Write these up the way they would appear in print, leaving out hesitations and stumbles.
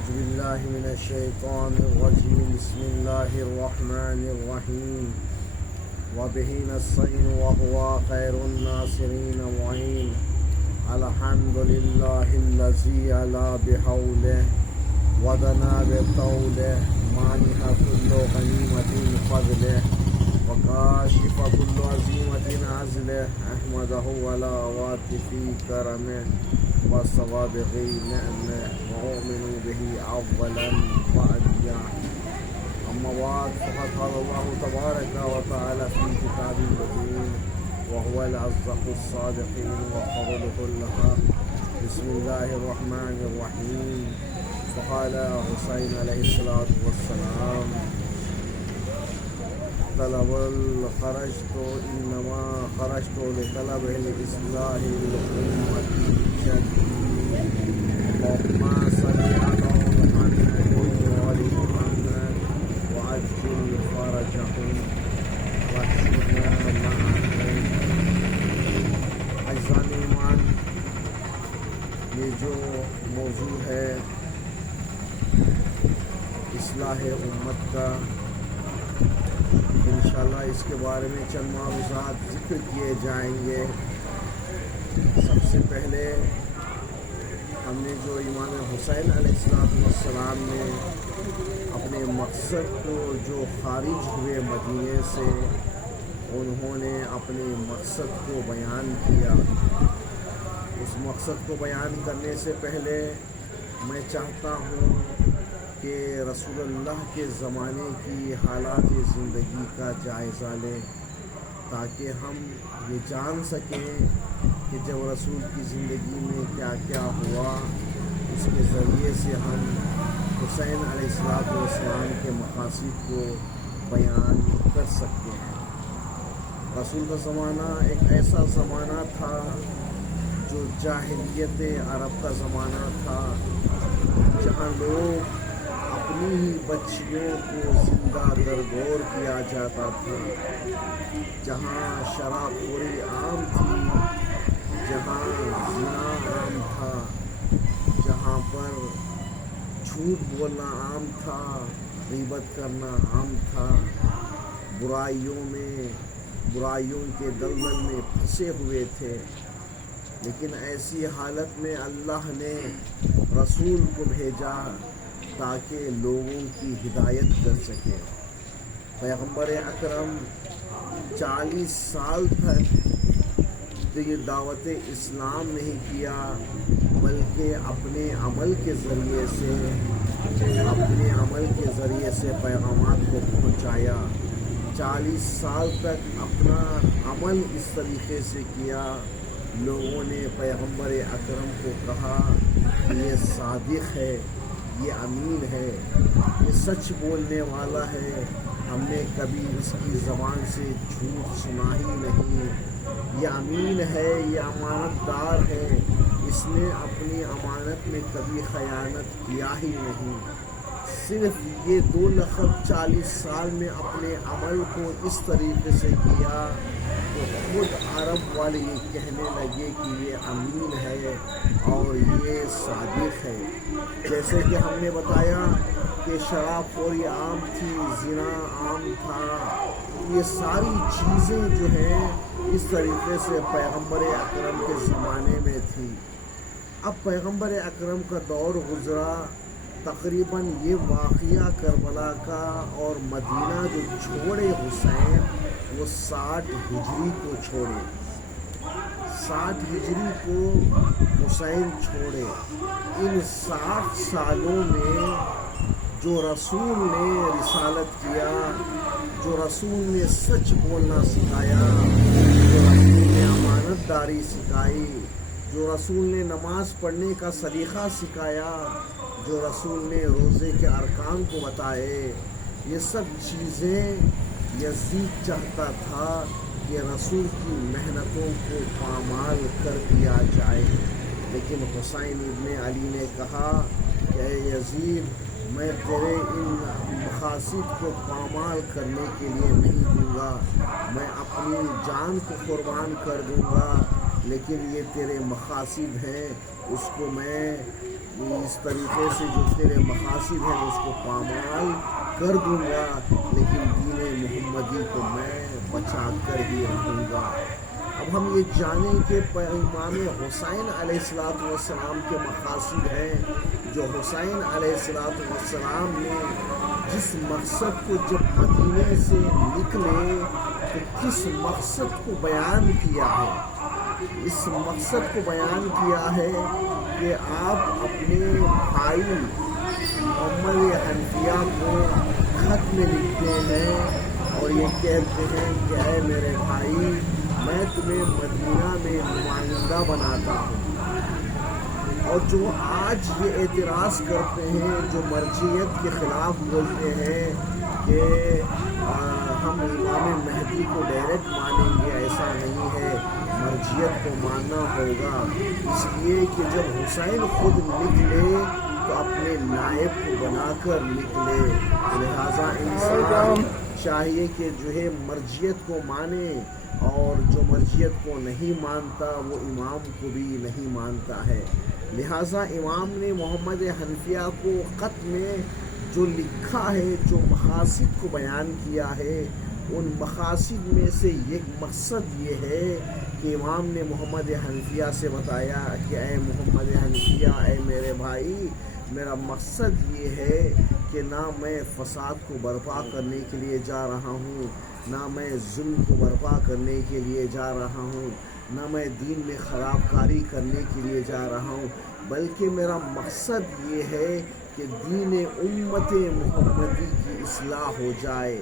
أعوذ بالله من الشيطان الرجيم بسم الله الرحمن الرحيم وبه نستعين وهو خير الناصرين معين الحمد لله الذي علا بحوله ودنا بطوله مانح كل غنيمة فضله وكاشف كل عزيمة عزله أحمده على عواطف كرمه وسوابغ نعمه وأؤمن به أولا وأديا أما بعد فقد قال الله تبارك وتعالى في كتاب المبين وهو الأصدق الصادقين وقوله الحق بسم الله الرحمن الرحيم فقال حسين عليه الصلاة والسلام خرجت إنما خرجت لطلب الإصلاح الأمة وما صلي على محمد وآل محمد وعجل فرجهم واحشرنا معهم. اجزاء ایمان، یہ جو موضوع ہے اصلاح امت کا، انشاءاللہ اس کے بارے میں چند معروضات ذکر کیے جائیں گے. سب سے پہلے ہم نے جو امام حسین علیہ السلام نے اپنے مقصد کو، جو خارج ہوئے مدینے سے، انہوں نے اپنے مقصد کو بیان کیا. اس مقصد کو بیان کرنے سے پہلے میں چاہتا ہوں کہ رسول اللہ کے زمانے کی حالات زندگی کا جائزہ لیں، تاکہ ہم یہ جان سکیں کہ جب رسول کی زندگی میں کیا کیا ہوا. اس کے ذریعے سے ہم حسین علیہ السلام کے مقاصد کو بیان کر سکتے ہیں. رسول کا زمانہ ایک ایسا زمانہ تھا جو جاہلیت عرب کا زمانہ تھا، جہاں لوگ اپنی ہی بچیوں کو زندہ درگور کیا جاتا تھا، جہاں شراب خوری عام تھی، جہاں زنا عام تھا، جہاں پر جھوٹ بولنا عام تھا، غیبت کرنا عام تھا، برائیوں کے دلدل میں پھنسے ہوئے تھے. لیکن ایسی حالت میں اللہ نے رسول کو بھیجا تاکہ لوگوں کی ہدایت کر سکے. پیغمبر اکرم 40 سال تک یہ دعوت اسلام نہیں کیا، بلکہ اپنے عمل کے ذریعے سے پیغامات کو پہنچایا. 40 سال تک اپنا عمل اس طریقے سے کیا. لوگوں نے پیغمبر اکرم کو کہا کہ یہ صادق ہے، یہ امین ہے، یہ سچ بولنے والا ہے، ہم نے کبھی اس کی زبان سے جھوٹ سنا ہی نہیں، یہ امین ہے، یہ امانت دار ہے، اس نے اپنی امانت میں کبھی خیانت کیا ہی نہیں. صرف یہ 2 لقب 40 سال میں اپنے عمل کو اس طریقے سے کیا تو خود عرب والے یہ کہنے لگے کہ یہ امین ہے اور یہ صادق ہے. جیسے کہ ہم نے بتایا کہ شراب خوری عام تھی، زنا عام تھا، یہ ساری چیزیں جو ہیں اس طریقے سے پیغمبر اکرم کے زمانے میں تھی. اب پیغمبر اکرم کا دور گزرا، تقریباً یہ واقعہ کربلا کا، اور مدینہ جو چھوڑے حسین وہ 60 ہجری کو چھوڑے، 60 ہجری کو حسین چھوڑے. ان 60 سالوں میں جو رسول نے رسالت کیا، جو رسول نے سچ بولنا سکھایا، جو رسول نے امانت داری سکھائی، جو رسول نے نماز پڑھنے کا سلیقہ سکھایا، جو رسول نے روزے کے ارکان کو بتائے، یہ سب چیزیں یزید چاہتا تھا کہ رسول کی محنتوں کو پامال کر دیا جائے. لیکن حسین ابن علی نے کہا کہ اے یزید، میں تیرے ان مقاصد کو پامال کرنے کے لیے نہیں دوں گا، میں اپنی جان کو قربان کر دوں گا، لیکن یہ تیرے مقاصد ہیں، اس کو میں اس طریقے سے جو تیرے مقاصد ہیں اس کو پامال کر دوں گا، لیکن دین محمدی کو میں بچا کر ہی رہوں گا۔ اب ہم یہ جانیں کہ امام حسین علیہ السلام کے مقاصد ہیں، جو حسین علیہ السلام نے جس مقصد کو جب مدینے سے نکلے تو کس مقصد کو بیان کیا ہے۔ اس مقصد کو بیان کیا ہے کہ آپ اپنے بھائی محمد حنفیہ کو خط میں لکھتے ہیں اور یہ کہتے ہیں کہ اے میرے بھائی، میں تمہیں مدینہ میں نمائندہ بناتا ہوں۔ اور جو آج یہ اعتراض کرتے ہیں، جو مرجعیت کے خلاف بولتے ہیں کہ ہم امام مہدی کو ڈائریکٹ مانیں گے، ایسا نہیں ہے، مرجعیت کو ماننا ہوگا، اس لیے کہ جب حسین خود نکلے تو اپنے نائب کو بنا کر نکلے، لہٰذا انسان چاہیے کہ جو ہے مرجعیت کو مانے، اور جو مرجعیت کو نہیں مانتا وہ امام کو بھی نہیں مانتا ہے۔ لہٰذا امام نے محمد حنفیہ کو خط میں جو لکھا ہے، جو مقاصد کو بیان کیا ہے، ان مقاصد میں سے ایک مقصد یہ ہے کہ امام نے محمد حنفیہ سے بتایا کہ اے محمد حنفیہ، اے میرے بھائی، میرا مقصد یہ ہے کہ نہ میں فساد کو برپا کرنے کے لیے جا رہا ہوں، نہ میں ظلم کو برپا کرنے کے لیے جا رہا ہوں، نہ میں دین میں خراب کاری کرنے کے لیے جا رہا ہوں، بلکہ میرا مقصد یہ ہے کہ دین امت محمدی کی اصلاح ہو جائے،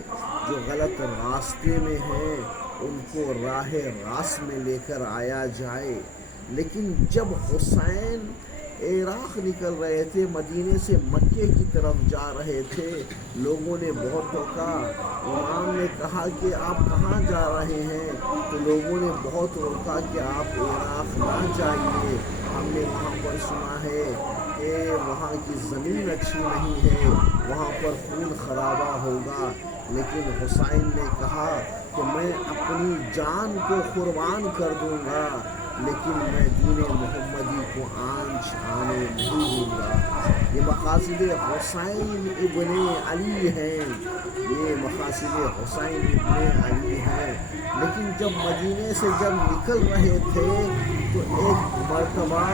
جو غلط راستے میں ہیں ان کو راہ راست میں لے کر آیا جائے۔ لیکن جب حسین عراق نکل رہے تھے، مدینے سے مکے کی طرف جا رہے تھے، لوگوں نے بہت ٹوکا۔ امام نے کہا کہ آپ کہاں جا رہے ہیں؟ تو لوگوں نے بہت روکا کہ آپ عراق نہ جائیے، ہم نے وہاں پر سنا ہے کہ وہاں کی زمین اچھی نہیں ہے، وہاں پر خون خرابہ ہوگا۔ لیکن حسین نے کہا کہ میں اپنی جان کو قربان کر دوں گا، لیکن میں دین محمدی کو آنچ آنے نہیں دوں گا۔ یہ مقاصد حسین ابن علی ہیں، یہ مقاصد حسین ابن علی ہیں۔ لیکن جب مدینے سے جب نکل رہے تھے تو ایک مرتبہ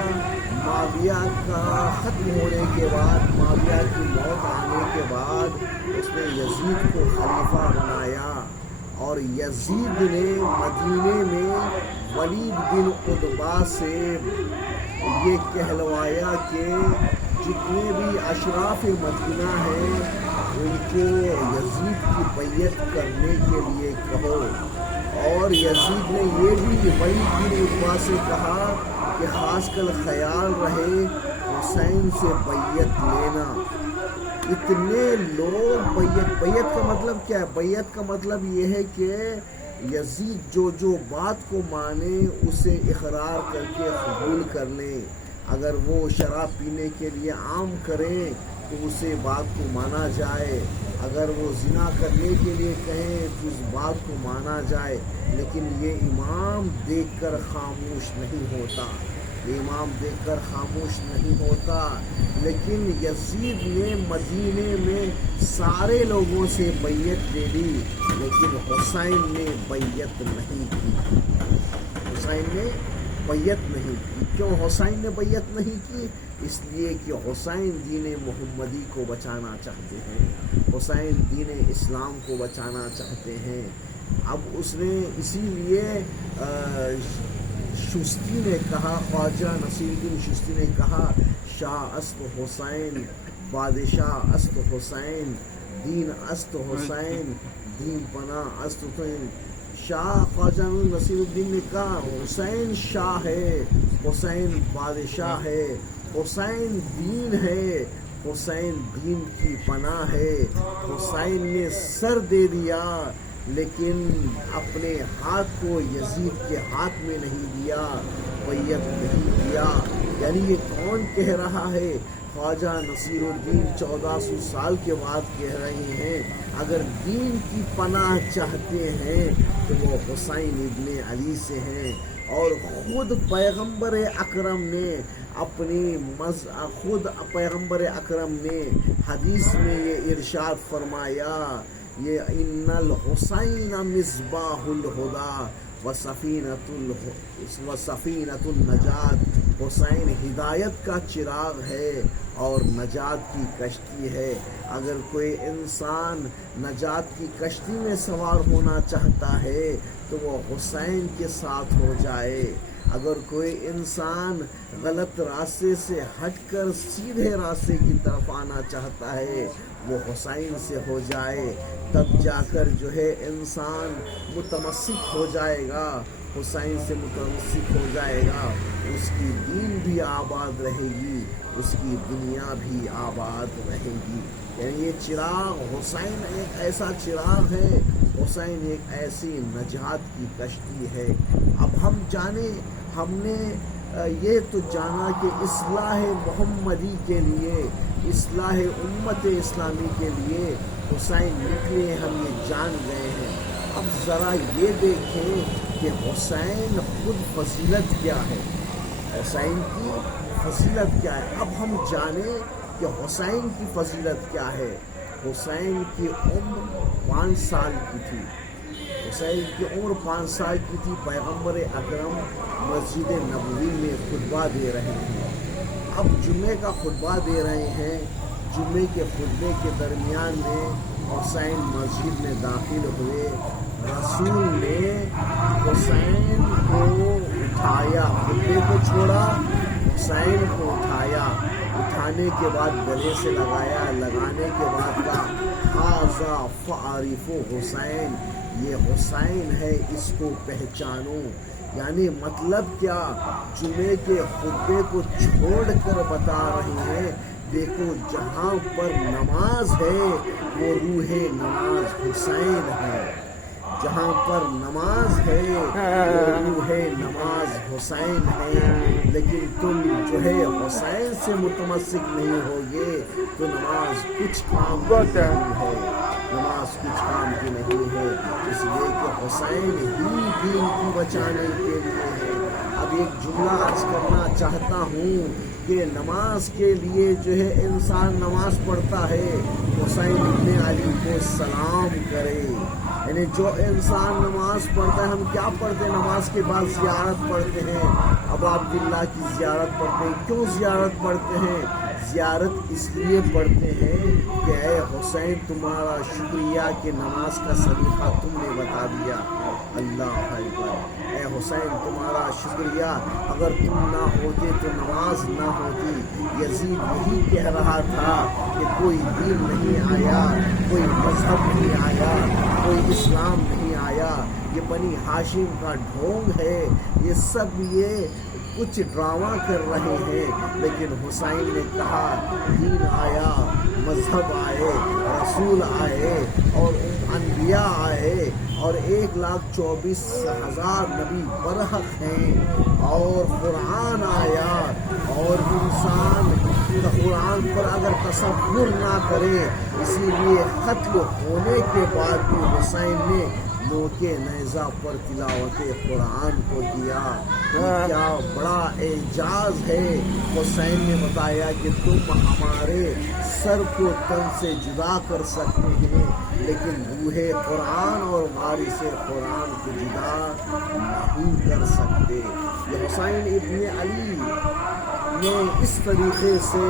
معاویہ کا ختم ہونے کے بعد، معاویہ کی موت آنے کے بعد اس نے یزید کو خلیفہ بنایا، اور یزید نے مدینے میں ولید بن عتبہ سے یہ کہلوایا کہ جتنے بھی اشراف مدینہ ہیں ان کو یزید کی بیعت کرنے کے لیے کہو، اور یزید نے یہ بھی ولید بن عتبہ سے کہا کہ خاص کر خیال رہے حسین سے بیعت لینا۔ اتنے لوگ بیعت کا مطلب کیا ہے؟ بیعت کا مطلب یہ ہے کہ یزید جو بات کو مانے اسے اقرار کر کے قبول کر لیں۔ اگر وہ شراب پینے کے لیے عام کریں تو اسے بات کو مانا جائے، اگر وہ زنا کرنے کے لیے کہیں تو اس بات کو مانا جائے، لیکن یہ امام دیکھ کر خاموش نہیں ہوتا، یہ امام دیکھ کر خاموش نہیں ہوتا۔ لیکن یزید نے مدینے میں سارے لوگوں سے بیعت لے لی، لیکن حسین نے بیعت نہیں کی، حسین نے بیعت نہیں کی۔ کیوں حسین نے بیعت نہیں کی؟ اس لیے کہ حسین دین محمدی کو بچانا چاہتے ہیں، حسین دین اسلام کو بچانا چاہتے ہیں۔ اب اس نے اسی لیے شستی نے کہا، خواجہ نصیر الدین شستی نے کہا، شاہ است حسین، بادشاہ است حسین، دین است حسین، دین پناہ است حسین۔ شاہ خواجہ نصیر الدین نے کہا حسین شاہ ہے، حسین بادشاہ ہے، حسین دین ہے، حسین دین کی پناہ ہے۔ حسین نے سر دے دیا لیکن اپنے ہاتھ کو یزید کے ہاتھ میں نہیں دیا، بیعت نہیں دیا۔ یعنی یہ کون کہہ رہا ہے؟ خواجہ نصیر الدین 1400 سال کے بعد کہہ رہے ہیں اگر دین کی پناہ چاہتے ہیں تو وہ حسین ابن علی سے ہیں، اور خود پیغمبر اکرم نے خود پیغمبر اکرم نے حدیث میں یہ ارشاد فرمایا، یہ ان الحسین مصباح الہدی وسفینۃ النجات، حسین ہدایت کا چراغ ہے اور نجات کی کشتی ہے۔ اگر کوئی انسان نجات کی کشتی میں سوار ہونا چاہتا ہے تو وہ حسین کے ساتھ ہو جائے۔ اگر کوئی انسان غلط راستے سے ہٹ کر سیدھے راستے کی طرف آنا چاہتا ہے وہ حسین سے ہو جائے، تب جا کر جو ہے انسان متمسک ہو جائے گا، حسین سے متمسک ہو جائے گا، اس کی دین بھی آباد رہے گی، اس کی دنیا بھی آباد رہے گی۔ یعنی یہ چراغ حسین ایک ایسا چراغ ہے، حسین ایک ایسی نجات کی کشتی ہے۔ اب ہم نے یہ تو جانا کہ اصلاح محمدی کے لیے، اصلاح امت اسلامی کے لیے حسین نکلے، ہم یہ جان گئے ہیں۔ اب ذرا یہ دیکھیں کہ حسین خود فضیلت کیا ہے، حسین کی فضیلت کیا ہے۔ اب ہم جانیں کہ حسین کی فضیلت کیا ہے۔ حسین کی عمر 5 سال کی تھی، حسین کی عمر 5 سال کی تھی۔ پیغمبر اکرم مسجد نبوی میں خطبہ دے رہے ہیں، اب جمعے کا خطبہ دے رہے ہیں۔ جمعے کے خطبے کے درمیان میں حسین مسجد میں داخل ہوئے، رسول نے حسین کو اٹھایا، خطبے کو چھوڑا، حسین کو اٹھایا، اٹھانے کے بعد گلے سے لگایا، لگانے کے بعد کہا ھذا فاعرف حسین، یہ حسین ہے، اس کو پہچانو۔ یعنی مطلب کیا، جمعے کے خطبے کو چھوڑ کر بتا رہے ہیں دیکھو جہاں پر نماز ہے وہ روح نماز حسین ہے، جہاں پر نماز ہے وہ روح نماز حسین ہے۔ لیکن تم جو ہے حسین سے متمسک نہیں ہوگے تو نماز کچھ کام کی نہیں ہے، نماز کچھ کام کی نہیں ہے، اس لیے کہ حسین ہی دین کو بچانے کے لیے ہے۔ اب ایک جملہ عرض کرنا چاہتا ہوں کہ نماز کے لیے جو ہے انسان نماز پڑھتا ہے حسین ابن علی کو سلام کرے۔ یعنی جو انسان نماز پڑھتا ہے، ہم کیا پڑھتے ہیں نماز کے بعد؟ زیارت پڑھتے ہیں، ابا عبداللہ کی زیارت پڑھتے ہیں۔ کیوں زیارت پڑھتے ہیں؟ زیارت اس لیے پڑھتے ہیں کہ اے حسین تمہارا شکریہ کہ نماز کا سلیقہ تم نے بتا دیا، اللہ اکبر، اے حسین تمہارا شکریہ، اگر تم نہ ہوتے تو نماز نہ ہوتی۔ یزید یہی کہہ رہا تھا کہ کوئی دین نہیں آیا، کوئی مذہب نہیں آیا، کوئی اسلام نہیں آیا، یہ بنی ہاشم کا ڈھونگ ہے، یہ سب یہ کچھ ڈرامہ کر رہے ہیں۔ لیکن حسین نے کہا دین آیا، مذہب آئے، رسول آئے اور انبیاء آئے اور 1,24,000 نبی برحق ہیں اور قرآن آیا، اور انسان قرآن پر اگر تصور نہ کرے، اسی لیے قتل ہونے کے بعد بھی حسین نے نوکے نیزہ پر تلاوت قرآن کو کیا۔ یہ کیا بڑا اعجاز ہے۔ حسین نے بتایا کہ تم ہمارے سر کو تن سے جدا کر سکتے ہیں لیکن روح قرآن اور وارث قرآن کو جدا نہیں کر سکتے۔ یہ حسین ابن علی نے اس طریقے سے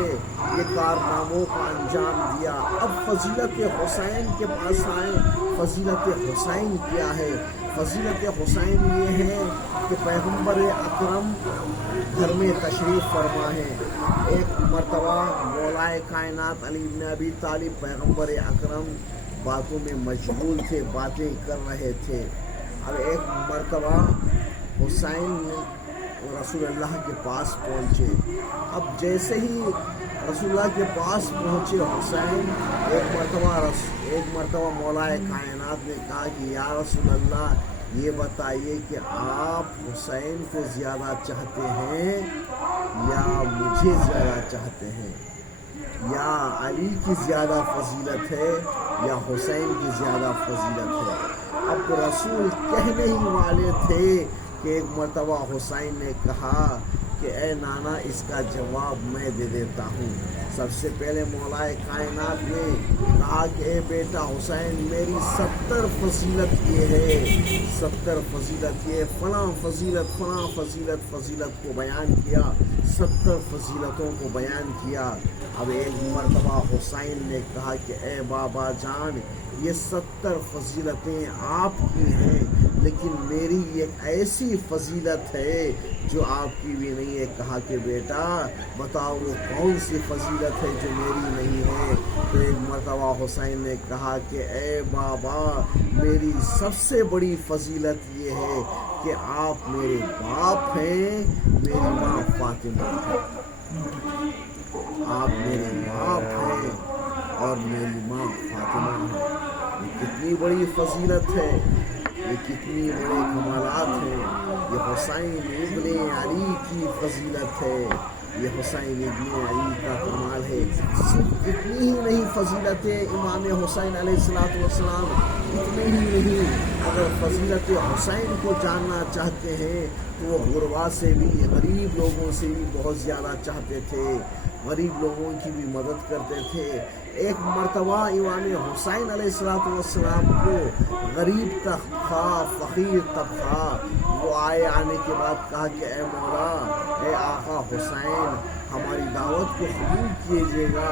یہ کارناموں کا انجام دیا۔ اب فضیلت حسین کے پاس آئیں۔ فضیلت حسین کیا ہے؟ فضیلت حسین یہ ہے کہ پیغمبر اکرم گھر میں تشریف فرما ہے۔ ایک مرتبہ مولائے کائنات علی بن ابی طالب پیغمبر اکرم باتوں میں مشغول تھے، باتیں کر رہے تھے۔ اب ایک مرتبہ حسین رسول اللہ کے پاس پہنچے۔ اب جیسے ہی رسول اللہ کے پاس پہنچے حسین، ایک مرتبہ مولائے کائنات نے کہا کہ یا رسول اللہ یہ بتائیے کہ آپ حسین کو زیادہ چاہتے ہیں یا مجھے زیادہ چاہتے ہیں، یا علی کی زیادہ فضیلت ہے یا حسین کی زیادہ فضیلت ہے؟ اب رسول کہنے ہی والے تھے کہ ایک مرتبہ حسین نے کہا کہ اے نانا اس کا جواب میں دے دیتا ہوں۔ سب سے پہلے مولا کائنات نے کہا کہ اے بیٹا حسین میری 70 فضیلت یہ ہے، 70 فضیلت یہ فلاں فضیلت فلاں فضیلت کو بیان کیا، 70 فضیلتوں کو بیان کیا۔ اب ایک مرتبہ حسین نے کہا کہ اے بابا جان یہ 70 فضیلتیں آپ کی ہیں، لیکن میری ایک ایسی فضیلت ہے جو آپ کی بھی نہیں ہے۔ کہا کہ بیٹا بتاؤ وہ کون سی فضیلت ہے جو میری نہیں ہے؟ تو ایک مرتبہ حسین نے کہا کہ اے بابا میری سب سے بڑی فضیلت یہ ہے کہ آپ میرے باپ ہیں، میری ماں فاطمہ ہے۔ آپ میرے باپ ہیں اور میری ماں فاطمہ ہے۔ یہ کتنی بڑی فضیلت ہے، یہ کتنی بڑے کمالات ہیں۔ یہ حسین ابن علی کی فضیلت ہے، یہ حسین ابن علی کا کمال ہے۔ صرف اتنی ہی نہیں فضیلت امام حسین علیہ السلام، اتنی ہی نہیں، اگر فضیلت حسین کو جاننا چاہتے ہیں تو وہ غربا سے بھی، غریب لوگوں سے بھی بہت زیادہ چاہتے تھے، غریب لوگوں کی بھی مدد کرتے تھے۔ ایک مرتبہ امام حسین علیہ السلام کو غریب طبقہ، فقیر طبقہ وہ آنے کے بعد کہا کہ اے مولا، اے آقا حسین ہماری دعوت کو قبول کیجیے گا،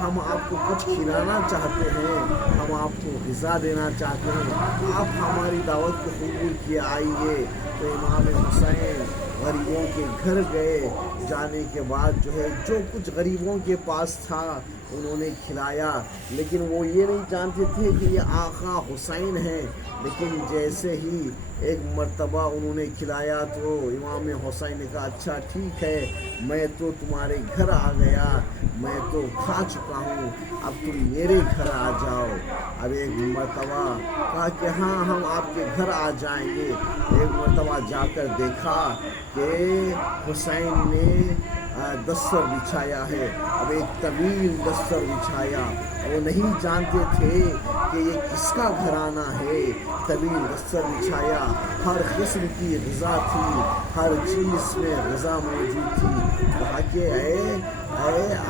ہم آپ کو کچھ کھلانا چاہتے ہیں، ہم آپ کو غذا دینا چاہتے ہیں، آپ ہماری دعوت کو قبول کیے آئیے۔ تو امام حسین غریبوں کے گھر گئے، جانے کے بعد جو ہے جو کچھ غریبوں کے پاس تھا انہوں نے کھلایا، لیکن وہ یہ نہیں جانتے تھے کہ یہ آقا حسین ہیں۔ لیکن جیسے ہی ایک مرتبہ انہوں نے کھلایا تو امام حسین نے کہا اچھا ٹھیک ہے، میں تو تمہارے گھر آ گیا، میں تو کھا چکا ہوں، اب تم میرے گھر آ جاؤ۔ اب ایک مرتبہ کہا کہ ہاں ہم آپ کے گھر آ جائیں گے۔ ایک مرتبہ جا کر دیکھا کہ حسین نے دستر بچھایا ہے، اب ایک طویل دستر بچھایا، وہ نہیں جانتے تھے کہ یہ کس کا گھرانہ ہے۔ طویل دستر بچھایا، ہر قسم کی غذا تھی، ہر چیز میں غذا موجود تھی۔ کہا کہ اے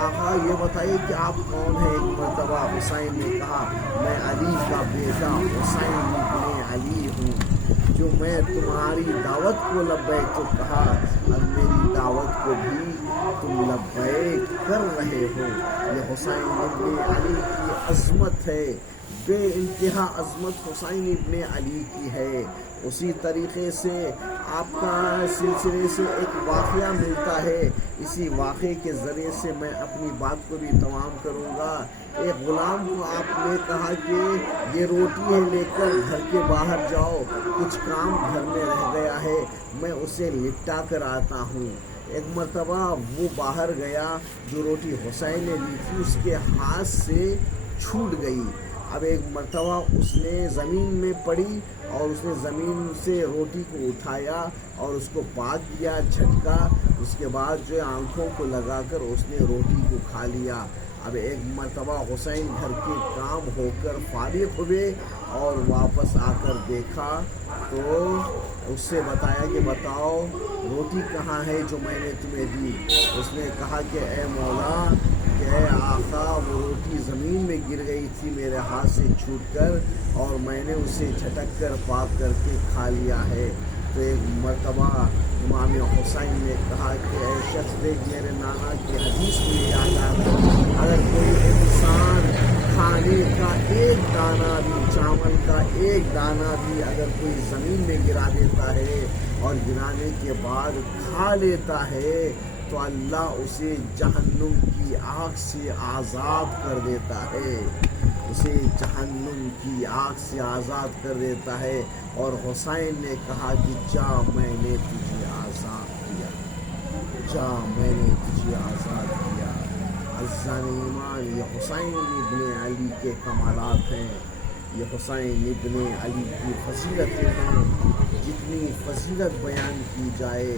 آقا یہ بتائیے کہ آپ کون ہیں؟ ایک مرتبہ حسین نے کہا میں علی کا بیٹا حسین ابن علی ہوں، جو میں تمہاری دعوت کو لبیک تو کہا، اب میری دعوت کو بھی تم لبیک کر رہے ہو۔ یہ حسین ابن علی کی عظمت ہے، بے انتہا عظمت حسین ابن علی کی ہے۔ اسی طریقے سے آپ کا سلسلے سے ایک واقعہ ملتا ہے، اسی واقعے کے ذریعے سے میں اپنی بات کو بھی تمام کروں گا۔ ایک غلام کو آپ نے کہا کہ یہ روٹی ہے لے کر گھر کے باہر جاؤ، کچھ کام گھر میں رہ گیا ہے میں اسے نپٹا کر آتا ہوں۔ ایک مرتبہ وہ باہر گیا، جو روٹی حسین نے لی تھی اس کے ہاتھ سے چھوٹ گئی۔ اب ایک مرتبہ اس نے زمین میں پڑی اور اس نے زمین سے روٹی کو اٹھایا اور اس کو پاک کیا، جھٹکا، اس کے بعد جو آنکھوں کو لگا کر اس نے روٹی کو کھا لیا۔ اب ایک مرتبہ حسین گھر کے کام ہو کر فارغ ہوئے اور واپس آ کر دیکھا تو اس سے بتایا کہ بتاؤ روٹی کہاں ہے جو میں نے تمہیں دی؟ اس نے کہا کہ اے مولا، کہ اے آقا وہ روٹی زمین میں گر گئی تھی میرے ہاتھ سے چھوٹ کر اور میں نے اسے جھٹک کر پاک کر کے کھا لیا ہے۔ تو ایک مرتبہ امام حسین نے کہا کہ اے شخص دیکھ میرے نانا کی حدیث میں یاد آ گئی، اگر کوئی انسان کھانے کا ایک دانہ بھی، چاول کا ایک دانہ بھی اگر کوئی زمین میں گرا دیتا ہے اور گرانے کے بعد کھا لیتا ہے تو اللہ اسے جہنم کی آگ سے آزاد کر دیتا ہے، اسے جہنم کی آگ سے آزاد کر دیتا ہے۔ اور حسین نے کہا کہ جا میں نے تجھے آزاد کیا، جا میں نے تجھے آزاد کیا۔ عزیزان ایمان، یہ حسین ابن علی کے کمالات ہیں، یہ حسین ابن علی کی فضیلتیں ہیں۔ جتنی فضیلت بیان کی جائے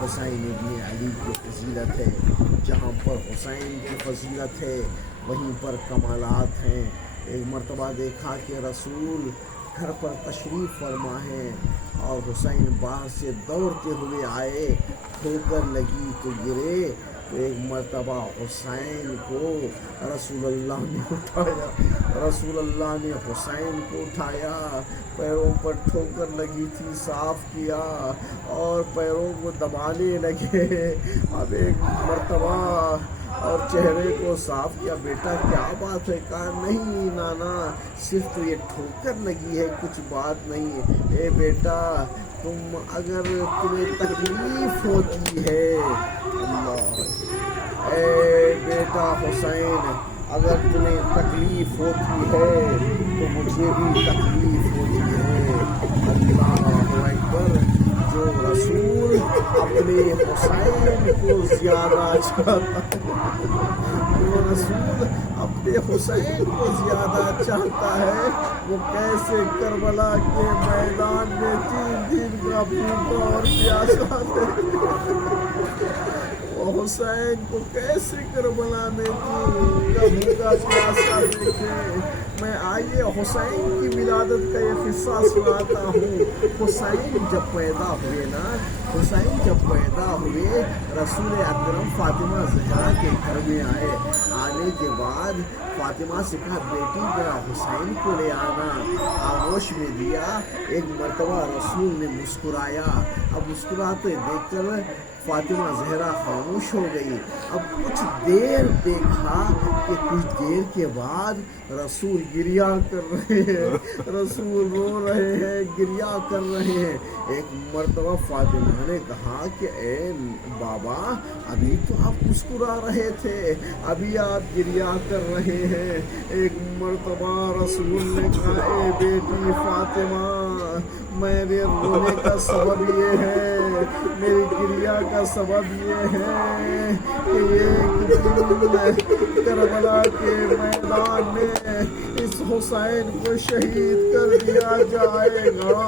حسین ابن علی کی فضیلت ہے، جہاں پر حسین کی فضیلت ہے وہیں پر کمالات ہیں۔ ایک مرتبہ دیکھا کہ رسول گھر پر تشریف فرما ہے اور حسین باہر سے دوڑتے ہوئے آئے، ٹھوکر لگی تو گرے، تو ایک مرتبہ حسین کو رسول اللہ نے اٹھایا، رسول اللہ نے حسین کو اٹھایا، پیروں پر ٹھوکر لگی تھی صاف کیا اور پیروں کو دبانے لگے، اب ایک مرتبہ اور چہرے کو صاف کیا، بیٹا کیا بات ہے؟ کہا نہیں نانا، صرف تو یہ ٹھوکر لگی ہے، کچھ بات نہیں ہے۔ اے بیٹا تم اگر تمہیں تکلیف ہوتی ہے، اللہ، اے بیٹا حسین اگر تمہیں تکلیف ہوتی ہے تو مجھے بھی تکلیف ہوتی ہے۔ اللہ اکبر، جو رسول اپنے حسین کو زیادہ چاہتا ہے، جو رسول اپنے حسین کو زیادہ چاہتا ہے، وہ کیسے کربلا کے میدان میں 3 دن کا بھوکا اور پیاسا وہ حسین کو کیسے کربلا میں 3 دن کا بھوکا پیاسا دیکھے۔ میں آئیے حسین کی ولادت کا یہ قصہ سناتا ہوں۔ حسین جب پیدا ہوئے نا، حسین جب پیدا ہوئے، رسول اکرم فاطمہ زہرا کے گھر میں آئے، آنے کے بعد فاطمہ سے کہا بیٹی ذرا حسین کو لے آنا، آغوش میں دیا۔ ایک مرتبہ رسول نے مسکرایا، اب مسکراتے دیکھ کر فاطمہ زہرا خاموش ہو گئی۔ اب کچھ دیر دیکھا کہ کچھ دیر کے بعد رسول گریا کر رہے ہیں، رسول رو رہے ہیں، گریا کر رہے ہیں۔ ایک مرتبہ فاطمہ نے کہا کہ اے بابا ابھی تو آپ مسکرا رہے تھے، ابھی آپ گریا کر رہے ہیں۔ ایک مرتبہ رسول نے کہا اے بیٹی فاطمہ، میرے رونے کا سبب یہ ہے، میری گریا کا سبب یہ ہے کہ ایک دن کربلا کے میدان میں اس حسین کو شہید کر دیا جائے گا۔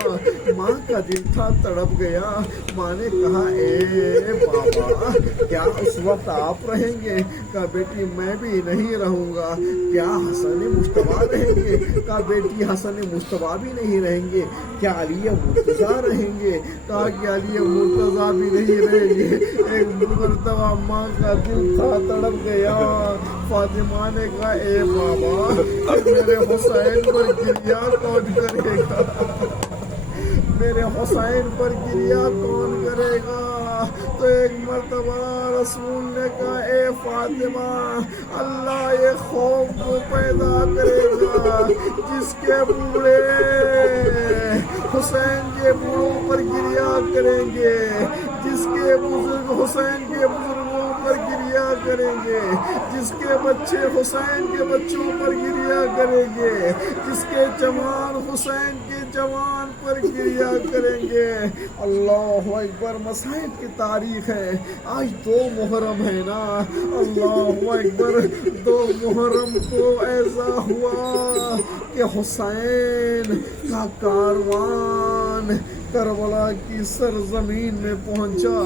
ماں کا دل تھا، تڑپ گیا۔ ماں نے کہا اے بابا کیا اس وقت آپ رہیں گے؟ کہا بیٹی میں بھی نہیں رہوں گا۔ کیا حسن مجتبیٰ رہیں گے؟ کہا بیٹی حسن مجتبیٰ بھی نہیں رہیں گے۔ کیا علی مرتضیٰ رہیں گے؟ کہا کہ علی مرتضیٰ بھی نہیں رہیں گے۔ ایک مرتبہ ماں کا دل تھا، تڑپ گیا۔ فاطمہ نے کہا اے بابا میرے حسین پر گریا کون کرے گا؟ میرے حسین پر گریا کون کرے گا؟ تو ایک مرتبہ رسول نے کہا اے فاطمہ اللہ یہ خوف کو پیدا کرے گا جس کے بوڑھے حسین کے بوڑھوں پر گریا کریں گے، جس کے بزرگ حسین کے بزرگوں پر گریا کریں گے، جس کے بچے حسین کے بچوں پر گریا کریں گے، جس کے جوان حسین کے جوان پر گریا کریں گے۔ اللہ اکبر، مصائب کی تاریخ ہے۔ آج 2 محرم ہے نا، اللہ اکبر، 2 محرم کو ایسا ہوا کہ حسین کا کاروان کربلا کی سرزمین میں پہنچا۔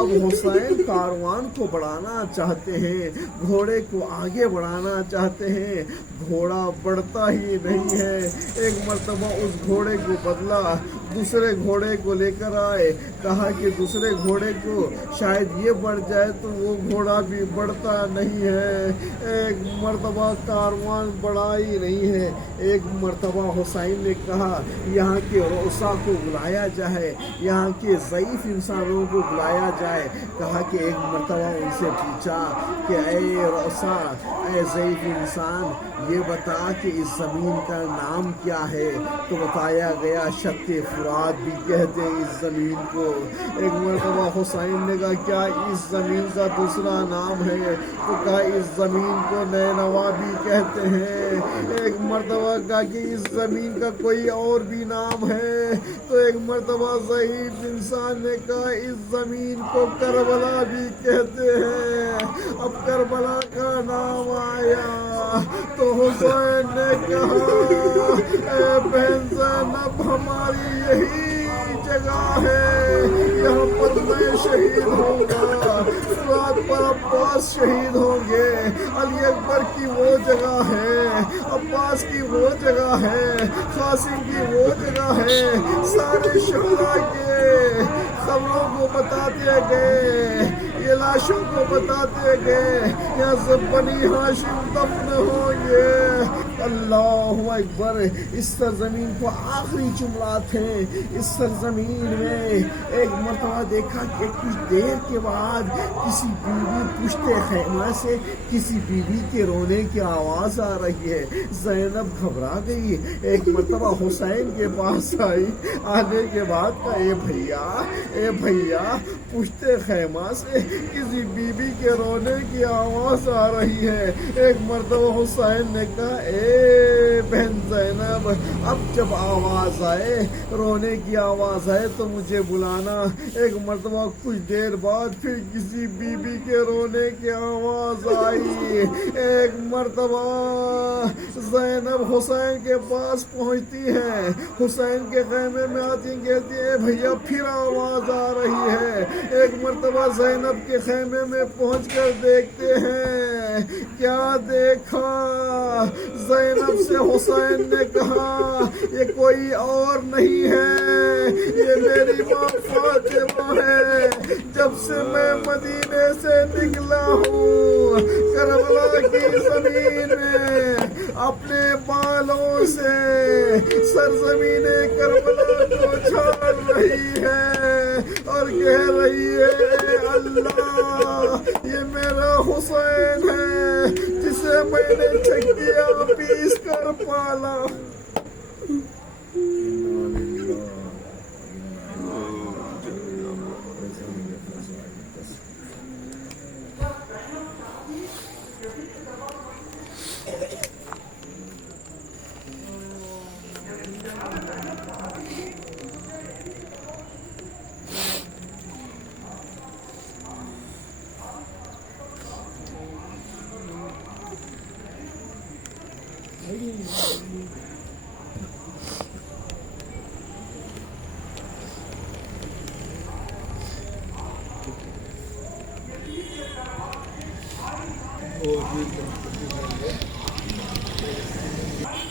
اب حسین کاروان کو بڑھانا چاہتے ہیں، گھوڑے کو آگے بڑھانا چاہتے ہیں، گھوڑا بڑھتا ہی نہیں ہے۔ ایک مرتبہ اس گھوڑے کو بدلا، دوسرے گھوڑے کو لے کر آئے، کہا کہ دوسرے گھوڑے کو شاید یہ بڑھ جائے تو وہ گھوڑا بھی بڑھتا نہیں ہے۔ ایک مرتبہ کاروان بڑھا ہی نہیں ہے۔ ایک مرتبہ حسین نے کہا یہاں کے رؤسا کو بلایا جائے، یہاں کے ضعیف انسانوں کو بلایا جائے۔ کہا کہ ایک مرتبہ ان سے پوچھا کہ اے رؤسا، اے ضعیف انسان، یہ بتا کہ اس زمین کا نام کیا ہے؟ تو بتایا گیا شط فرات بھی کہتے ہیں اس زمین کو۔ ایک مرتبہ حسین نے کہا کیا اس زمین کا دوسرا نام ہے؟ تو کہا اس زمین کو نینوا بھی کہتے ہیں۔ ایک مرتبہ کہا کہ اس زمین کا کوئی اور بھی نام ہے؟ تو ایک مرتبہ ضعیف انسان نے کہا اس زمین کو کربلا بھی کہتے ہیں۔ اب کربلا کا نام آیا تو حسین نے کہا اے بہن زینب ہماری یہی جگہ ہے، یہاں پر میں شہید ہوں گا، فرات پر عباس شہید ہوں گے، علی اکبر کی وہ جگہ ہے عباس کی وہ جگہ ہے، قاسم کی وہ جگہ ہے، سارے شہداء کے قبروں کو بتاتے گئے، یہ لاشوں کو بتاتے گئے یہاں سب بنی ہاشم دفن ہوں گے۔ اللہ اکبر۔ اس سرزمین کو آخری جملات ہیں۔ اس سرزمین میں ایک مرتبہ دیکھا کہ کچھ دیر کے بعد کسی بیوی پشت خیمہ سے کسی بیوی کے رونے کی آواز آ رہی ہے۔ زینب گھبرا گئی، ایک مرتبہ حسین کے پاس آئی، آنے کے بعد کہا اے بھیا پشت خیمہ سے کسی بیوی کے رونے کی آواز آ رہی ہے۔ ایک مرتبہ حسین نے کہا اے بہن زینب اب جب آواز آئے، رونے کی آواز آئے تو مجھے بلانا۔ ایک مرتبہ کچھ دیر بعد پھر کسی بیوی کے رونے کی آواز آئی۔ ایک مرتبہ زینب حسین کے پاس پہنچتی ہیں، حسین کے خیمے میں آتی کہتی ہے اے بھیا پھر آواز آ رہی ہے۔ ایک مرتبہ زینب کے خیمے میں پہنچ کر دیکھتے ہیں، کیا دیکھا؟ زینب سے حسین نے کہا یہ کوئی اور نہیں ہے، یہ میری ماں فاطمہ ہے۔ جب سے میں مدینے سے نکلا ہوں کربلا کی زمین میں اپنے بالوں سے سرزمین کربلا کو جھاڑ رہی ہے اور کہہ رہی ہے اے اللہ یہ میرا حسین ہے جسے میں نے چکیاں پیس کر پالا۔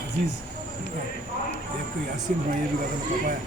عزیز ایک یاسین بھائی بھی پاپا ہے